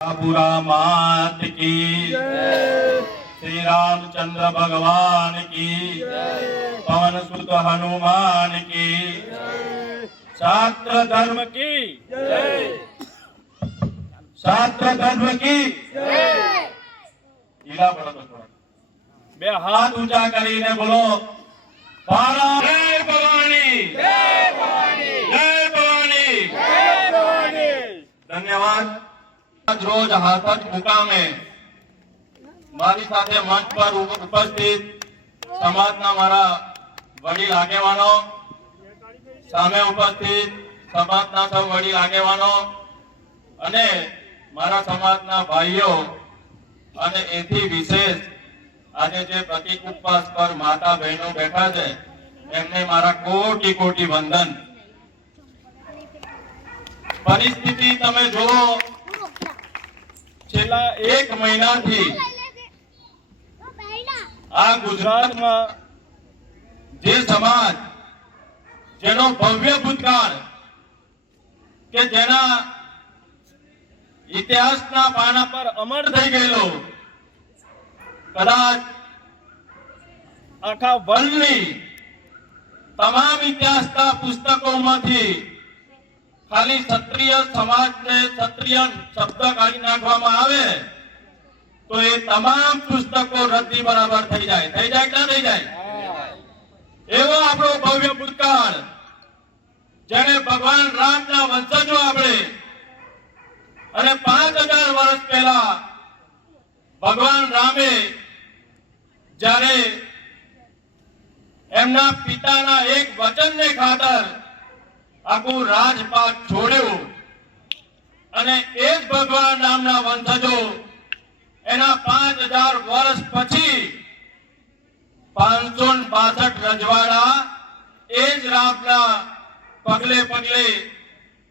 पूरा मात की श्री रामचंद्र भगवान की पवन सुत हनुमान की शास्त्र धर्म की शास्त्र धर्म की ઈલા બોલો તો બે હાથ ઊંચા કરીને બોલો ભારત જય ભવાની જય ભવાની જય ભવાની જય ભવાની। ધન્યવાદ। આજ રોજ હાથજ મુકામે મારી સાથે મંચ પર ઉપસ્થિત સમાજના મારા વડીલ આગેવાનો, સામે ઉપસ્થિત સમાજના સૌ વડીલ આગેવાનો અને મારા સમાજના ભાઈઓ અને એથી વિશેષ આજે જે પ્રતિક ઉપવાસ પર માતા બહેનો બેઠા છે એમને મારા કોટી કોટી વંદન। પરિસ્થિતિ તમે જુઓ, છેલ્લા 1 મહિનાથી આ ગુજરાતમાં જે સમાજ જેનો ભવ્ય ભૂતકાળ કે જેના ઇતિહાસના પાના પર અમર થઈ ગયેલો, કદાચ આખા વર્લ્ડની તમામ ઇતિહાસના પુસ્તકોમાંથી ખાલી ક્ષત્રિય સમાજને ક્ષત્રિય શબ્દ કાઢી નાખવામાં આવે તો એ તમામ પુસ્તકો રદ્દી બરાબર થઈ જાય કે ના થઈ જાય? એવો આપણો ભવ્ય ભૂતકાળ, જેને ભગવાન રામના વંશજો આપણે અને 5000 વર્ષ પહેલા ભગવાન રામે જ્યારે એમના પિતાના એક વચનને ખાતર આખું રાજપાટ છોડ્યું અને એ જ ભગવાન રામના વંશજો એના 5000 વર્ષ પછી 562 રજવાડા એ જ રામના પગલે પગલે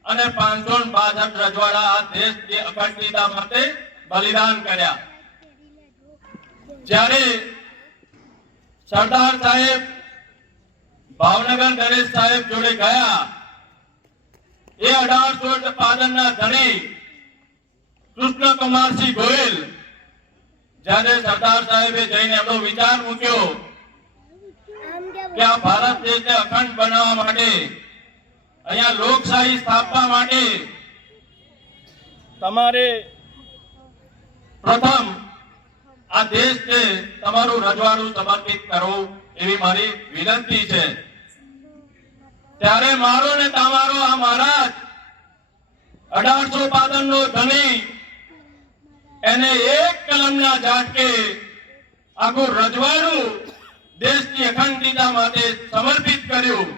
અને 562 રજવાડા આ દેશની અખંડિતતા માટે બલિદાન કર્યા। જ્યારે સરદાર સાહેબ ભાવનગર નરેશ સાહેબ જોડે ગયા, એ 1852 ના ધણી કૃષ્ણકુમારસિંહ ગોયલ જ્યારે સરદાર સાહેબે જઈને એમનો વિચાર મૂક્યો કે આ ભારત દેશને અખંડ બનાવવા માટે, અહીંયા લોકશાહી સ્થાપવા માટે તમારે પ્રથમ આ દેશને તમારું રજવાડું સમર્પિત કરવું એવી મારી વિનંતી છે। ત્યારે મારો ને તમારો આ મહારાજ 1852 નો ધણી એને એક કલમના ઝાટકે આખું રજવાડું દેશની અખંડિતતા માટે સમર્પિત કર્યું।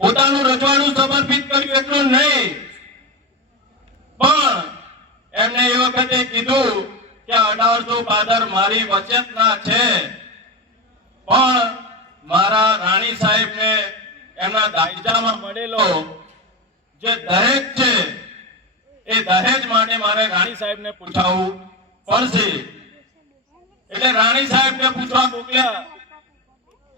પોતાનું રજવાડું સમર્પિત કર્યું એટલું નહીં, પણ એમને એ વખતે કીધું કે 1852 મારી વચનના છે, પણ મારા રાણી સાહેબને એમના દાયજામાં મળેલો જે દહેજ છે એ દહેજ માટે મારે રાણી સાહેબને પૂછાવવું પડશે। એટલે રાણી સાહેબને પૂછવા મોકલ્યા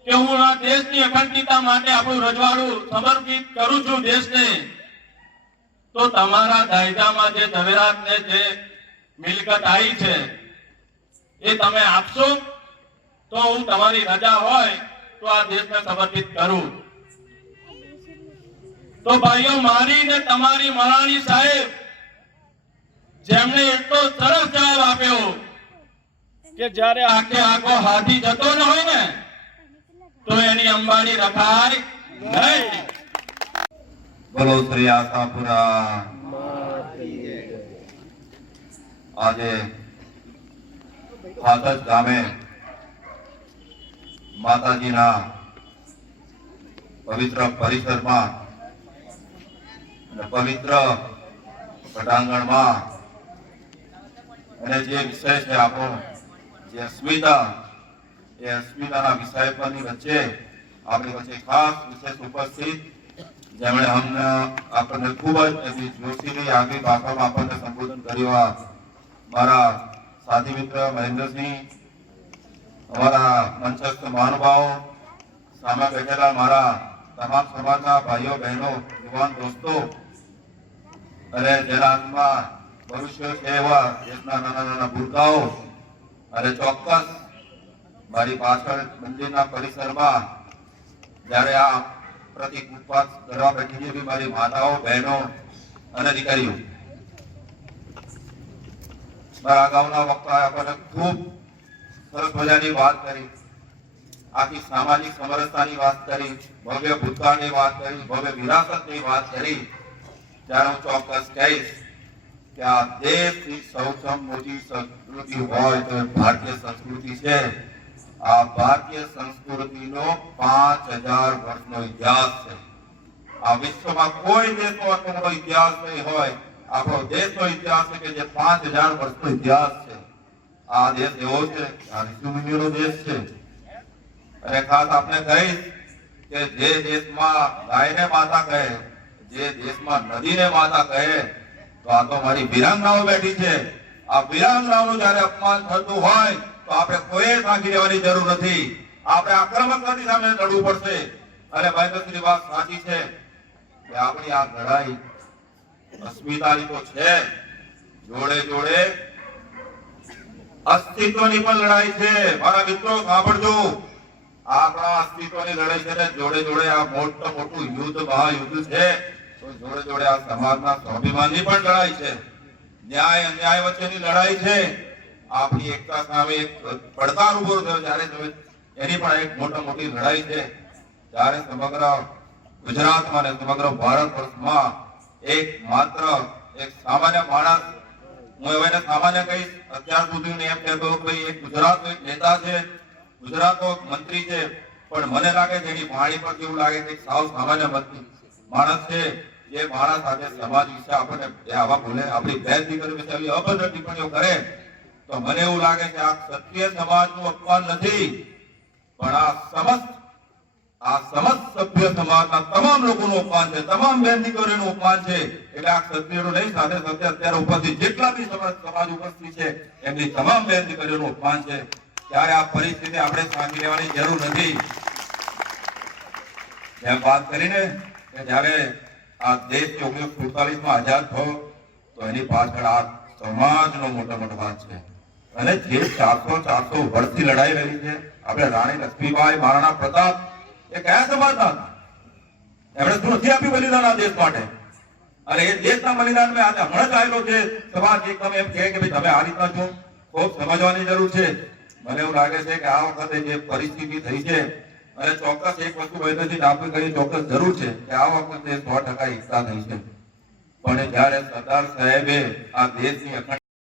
કે હું આ દેશની અખંડિતતા માટે આપણું રજવાડું સમર્પિત કરું છું દેશને, તો તમારા દાયજામાં જે ઝવેરાતને જે મિલકત આવી છે એ તમે આપશો તો હું તમારી રજા હોય તો આ દેશને સમર્પિત કરું। તો ભાઈઓ, મારી ને તમારી મહારાણી સાહેબ જેમણે એટલો સરસ જવાબ આપ્યો કે જ્યારે આખે આખો હાથી જતો ન હોય ને તો એની અંબાડી રખાય નહીં। બોલો શ્રી આશાપુરા। આજે હાથજ ગામે માતાજીના પવિત્ર પરિસરમાં અને પવિત્ર પટાંગણમાં અને જે વિષય છે આપણો જે અસ્મિતા, એ અસ્મિતાના વિષય પરની વચ્ચે આપણી વચ્ચે ખાસ વિશેષ ઉપસ્થિત જેમણે અમને આપણને ખૂબ જ એવી જોશીની આગવી ભાષામાં આપણને સંબોધન કર્યું, મારા સાથી મિત્ર મહેન્દ્રસિંહ, અમારા મંચસ્થ મહાનુભાવો, સામે બેઠેલા મારા તમામ સમાજના ભાઈઓ બહેનો, યુવાન દોસ્તો અને જેના હાથમાં ભવિષ્ય છે એવા દેશના નાના નાના ભૂલકાઓ અને ચોક્કસ મારી પાછળ મંદિરના પરિસરમાં જ્યારે આ પ્રતિક ઉપવાસ કરવા બેઠી છે મારી માતાઓ, બહેનો અને દીકરીઓ, મારા અગાઉના વક્તાએ આપણને ખૂબ સરસ મજાની વાત કરી, આખી સામાજિક સમરસતાની વાત કરી, ભવ્ય ભૂતકાળની વાત કરી, ભવ્ય વિરાસતની વાત કરી. ત્યારે હું ચોક્કસ કહીશ કે આ દેશની સૌથી મોટી સંસ્કૃતિ હોય તો ભારતીય સંસ્કૃતિ છે. આ ભારતીય સંસ્કૃતિનો 5000 વર્ષનો ઇતિહાસ છે. આ વિશ્વમાં કોઈ દેશનો આટલો મોટો ઇતિહાસ નહીં હોય. આપણો દેશનો ઇતિહાસ છે કે જે 5000 વર્ષનો ઇતિહાસ છે. આ દેશ એવો છે, આ ઋષિમુનિઓનો દેશ છે. અને ખાસ આપણે કહીશ કે જે દેશમાં ગાયને માતા કહે, જે દેશમાં નદીને માતા કહે, તો આ તો મારી વીરાંગનાઓ બેઠી છે. આ વીરાંગનાઓનું જયારે અપમાન થતું હોય તો આપણે કોઈ સાંખી રહેવાની જરૂર નથી. આપણે આક્રમકતાની સામે લડવું પડશે. અને મહેન્દ્રશ્રી વાત સાચી છે કે આપણી આ લડાઈ અસ્મિતાની તો છે, જોડે જોડે અસ્તિત્વની પણ લડાઈ છે. મારા મિત્રો સાંભળજો, આપણા અસ્તિત્વની લડાઈ છે ને જોડે જોડે આ મોટું યુદ્ધ, મહાયુદ્ધ છે. તો જોડે જોડે આ સમાજના સ્વાભિમાનની પણ લડાઈ છે. ન્યાય અન્યાય વચ્ચેની લડાઈ છે. આપણી એકતા સામે એક પડકાર ઉભો થયો જ્યારે એની પણ એક મોટી લડાઈ છે. જ્યારે સમગ્ર ગુજરાતમાં અને સમગ્ર ભારત વર્ષમાં એક માત્ર એક સામાન્ય માણસ, હું એને સામાન્ય કહીશ, અત્યાર સુધી હું એમ કહેતો ભાઈ એક ગુજરાતનો એક નેતા છે, ગુજરાતનો મંત્રી છે, પણ મને લાગે છે એની વાણી પરથી એવું લાગે છે સાવ સામાન્ય માણસ છે. એ માણસ આજે સમાજ વિશે આપણને આવા બોલે, આપણી બહેન દીકરી વિશે આવી અભદ્ર ટિપ્પણીઓ કરે, તો મને એવું લાગે કે આ ક્ષત્રિય સમાજનું અપમાન નથી, પણ આ સમસ્ત સભ્ય સમાજના તમામ લોકોનું અપમાન છે, તમામ બહેન દીકરીઓનું અપમાન છે. એટલે આ ક્ષત્રિયોનું નહીં, સાથે સાથે અત્યારે ઉપસ્થિત જેટલા બી સમાજ ઉપસ્થિત છે એમની તમામ બહેન દીકરીઓનું અપમાન છે. ત્યારે આ પરિસ્થિતિ આપણે સાંભળી લેવાની જરૂર નથી. મેં વાત કરીને કે જ્યારે આ દેશ 1947 માં આઝાદ થયો તો એની પાછળ આ સમાજનો મોટો હાથ છે. અને જે 400 વર્ષથી લડાઈ રહી છે, આપણે રાણી લક્ષ્મીબાઈ, મહારાણા પ્રતાપ, એ કયા સમાજના હતા? એમણે શું નથી આપ્યું બલિદાન આ દેશ માટે? અને એ દેશના બલિદાન મેં આજે હમણાં જ આવેલો છે સમાજ એકદમ એમ કહે કે ભાઈ તમે આ રીતના છો, ખૂબ સમજવાની જરૂર છે. મને એવું લાગે છે કે આ વખતે જે પરિસ્થિતિ થઈ છે, અને ચોક્કસ એક વસ્તુ વૈદ્યથી આપણે કરી ચોક્કસ જરૂર છે કે આ વખતે 100% એકતા થઈ છે. પણ જ્યારે સરદાર સાહેબે આ દેશની અખંડ